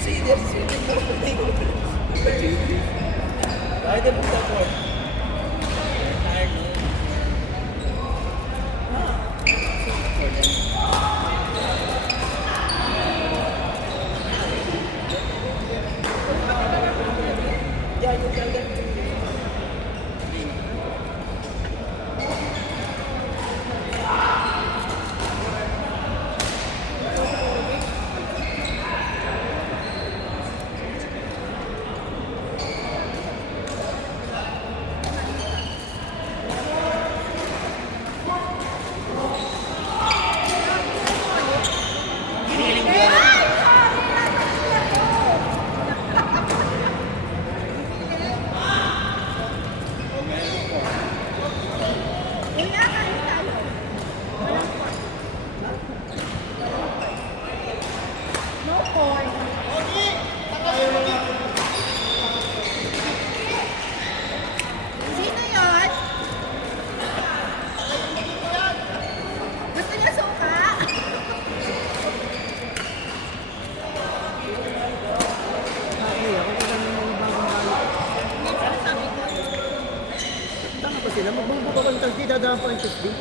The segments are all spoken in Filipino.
See, there's swimming pool. Why they put that word? Tired, no? Yeah, you tell them to. Sino yun? Gusto niya suka? Tama ba sila? Magbubuk ako ng Thursday, dadaan pa yung Tuesday.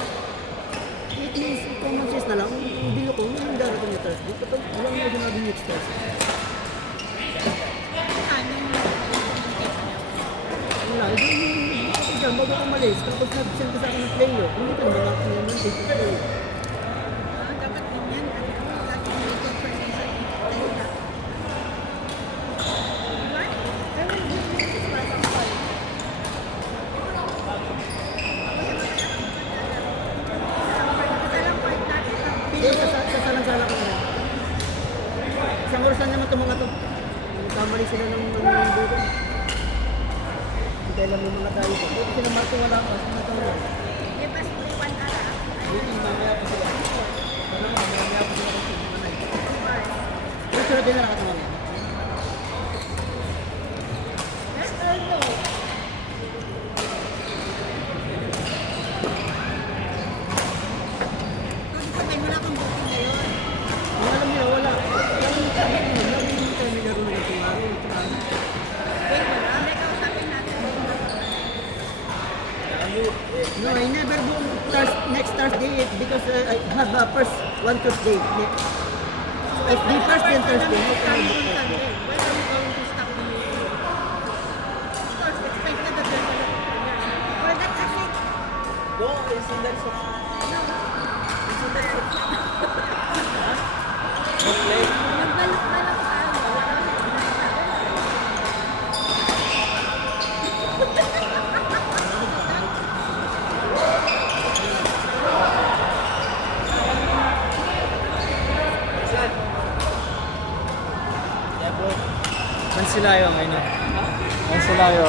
It means, common sense na lang, hindi ko kung yung darating na Thursday. Kapag walang mo sinabi next Thursday. Wala, hindi dyan, bago ako umalis. Tapos nag-send ka sa akin ng playo. Hindi ka naman ako naman dito playo. Dapat ganyan. Dapat may confirmation. What? I will give you this class of call. Sasalang-sala ko na rin. Isang oras lang naman itong mga to. Kamali sila ng buto. Hindi alam yung mga tayo ko. Buti sila Marco wala pa. Sino ito na? Give us only 1 hour. Buti mamaya pa sila. Ano nga, mamaya pa sila kasi manay. Pero sunod din na lang ito mamaya. Yes or no? Sabi mo na kung booking na yun. Kung alam niyo, wala. Alam niyo kami, alam niyo yung kami laro na ito. Wait, wala. May kausapin natin. No, I never do next Thursday because I have a first one Thursday. If the first then Thursday, no Why are time. you going to stop the meeting? Of course, expected that there's a lot of prayers. For that, actually, Go, it's in that section. no. It's in that section. Okay. Magbalak-balak tayo. Yeah, bro. Mansilayo ngayon. Mansilayo.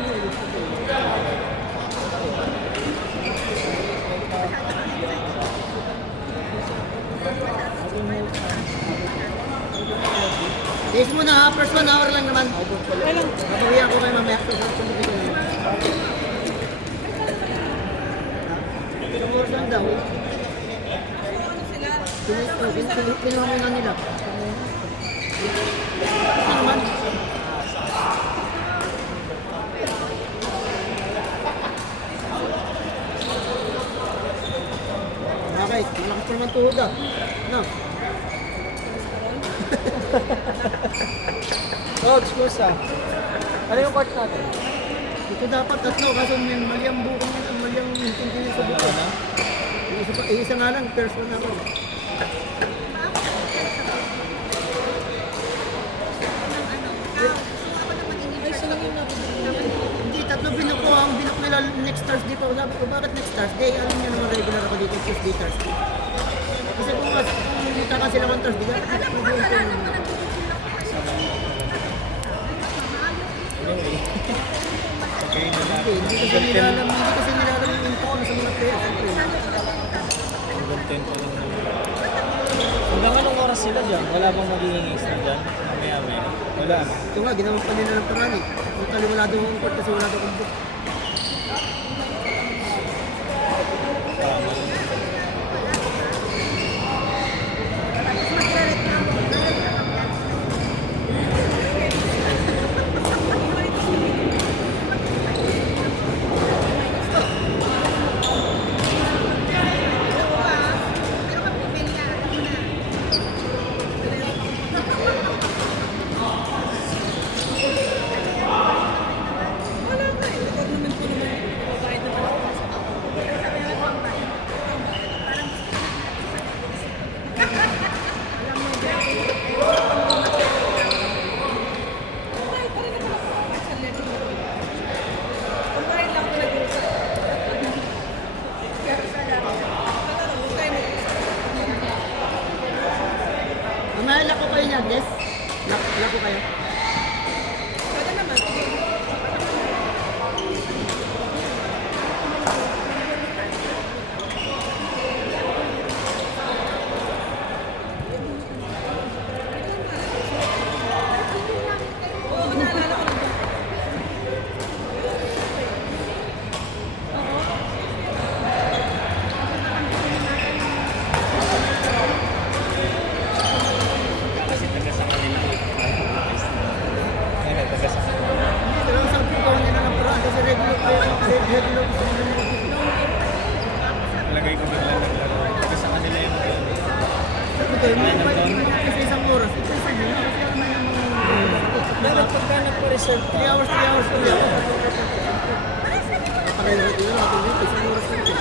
mo eh. Yes mo na, first 1 hour lang naman. Nabawihan ko kayo mamaya. Isang oras lang daw. Pinuha mo na nila. Ano naman? Okay, malakas pa naman tuhod ah. No? Coach, kusa. Ano yung court natin? Ito dapat tatlo, kaso may mali ang bukong, mali ang intindi sa buko. Ano? Isa nga lang, first one ako. Hindi, tatlo binok ko. Ang binok nila next Thursday pa. Sabi ko, bakit next Thursday? Alam niyo naman regular ako dito, Tuesday, Thursday. Kasi kung kumita ka sila ng Thursday, hindi kasi nilalam yung info na sa mga players. Hanggang 10 pa lang. Hanggang anong oras sila dyan? Wala bang magiging extra dyan? Mamaya-maya. Wala na. Ito nga, ginawa pa nila ng parang eh. Totally wala daw ang court kasi wala daw ang book. Tama. Mamaya lako kayo niya, Agnes? Lako kayo? Pwede naman. Oo, naalala ko na. Kasi taga sa kanila. Ay, taga sa kanila. Pero ang sabi ko nila ng parang kasi regular player, regular player. Lagay ko bigla naglaro. Taga sa kanila yung Sabi ko, kasi isang oras. Ito isa din. Kasi ako may dapat pagka nagpa-reserve ka, 3 hours kami ako. Pareho ito yun. Ako dito, isang oras lang ito.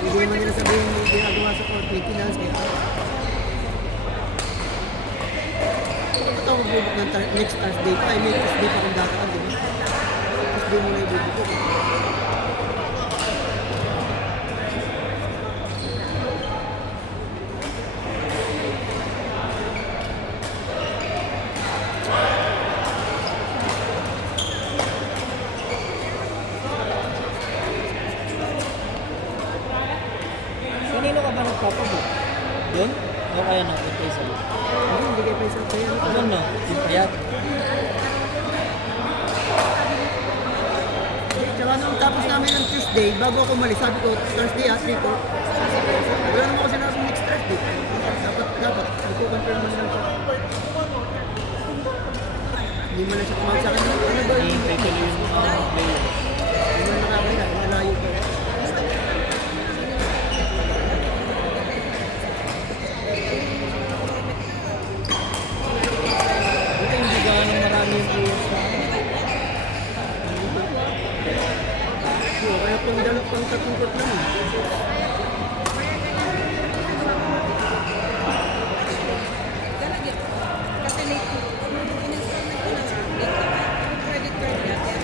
Hindi naman nila sabihin yung ginagawa sa court, maintenance kaya. Bakit ako magbubuk ng next Thursday pa? Ay, may Tuesday pa kung dataan, di ba? Tuesday mo na ibubuk ko. kanino ka ba nagpapabook? Doon? O kaya nang kay sa book? Hindi kayo pa isang kaya. Doon no? Yung payat. Tsaka nung tapos namin ng Tuesday, bago ako umalis, sabi ko, Thursday at 3 ko. Wala naman ako sinabi next Thursday. Dapat. Iko-confirm man lang siya. Hindi mo na siya tumawag sa akin. Ano ba yun? Hihintay tuloy yung mga player. Hindi mo nakakaya. Nalayo ko. Buti hindi gaano marami yung players na. Kaya pang dalawang pang tatungkot lang. Galagyan. Kasi late. In-installment ko na lang. Late ka pa. Credit card natin.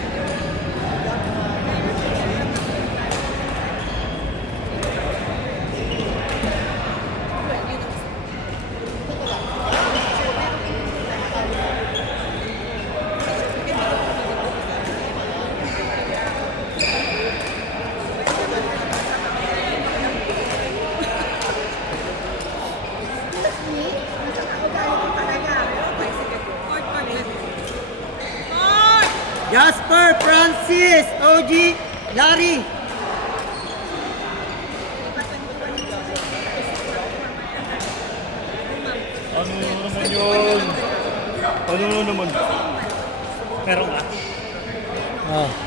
Jasper, Francis, OG, Larry. Ano naman yun? Ano naman? Meron ka? Ah.